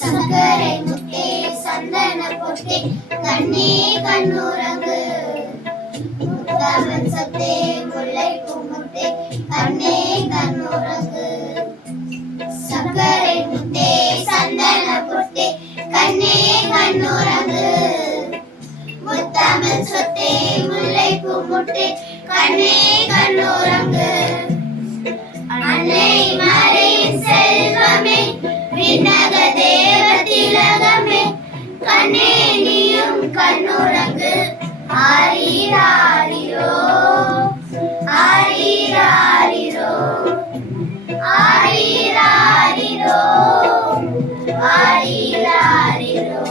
சக்கரை முட்டே சந்தன பொட்டே கண்ணே கண்ணுறங்கு முத்தமன் சத்தே முல்லை பூமுட்டே கண்ணே கண்ணுறங்கு சக்கரை முட்டே சந்தன பொட்டே கண்ணே கண்ணுறங்கு முத்தமன் சத்தே முல்லை பூமுட்டே கண்ணே கண்ணுறங்கு அன்னை மரியின் செல்வமே விண்ணக தேவ திலகமே கண்ணே நீயும் கண்ணுறங்கு ஆரீராரிரோ ஆரீராரிரோ ஆரீராரிரோ ஆரீராரிரோ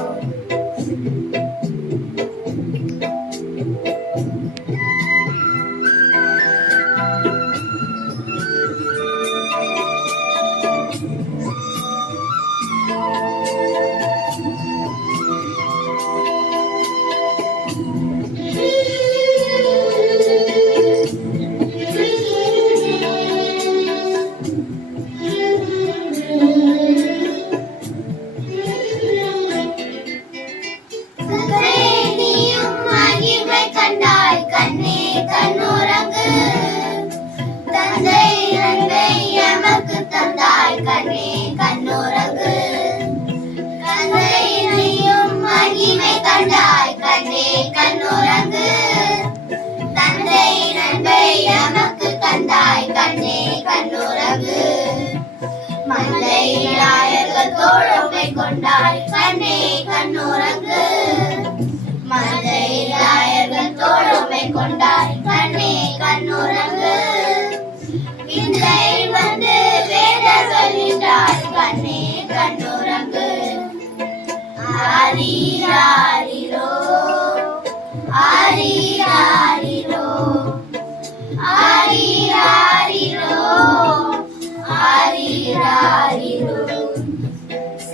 தோழமை கொண்டாய் கண்ணே கண்ணுறங்கு மந்தையாயர்கள் தோழமை கொண்டாய் கண்ணே கண்ணுறங்கு விந்தை வந்து வேதர்கள் நின்றாய் கண்ணே கண்ணுறங்கு ஆரீராரிரோ ஆரீராரிரோ ஆரீராரிரோ ஆரீராரிரோ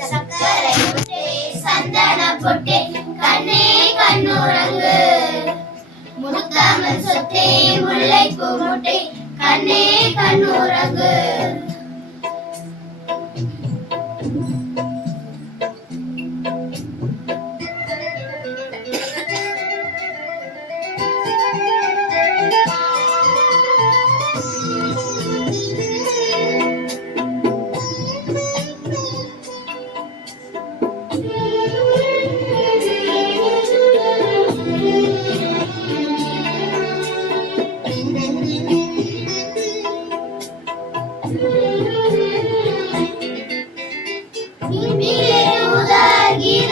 சக்கரை முட்டே சந்தன பொட்டே கண்ணே கண்ணுறங்கு முத்தமன் சொத்தே முல்லை பூமுட்டே கண்ணே கண்ணுறங்கு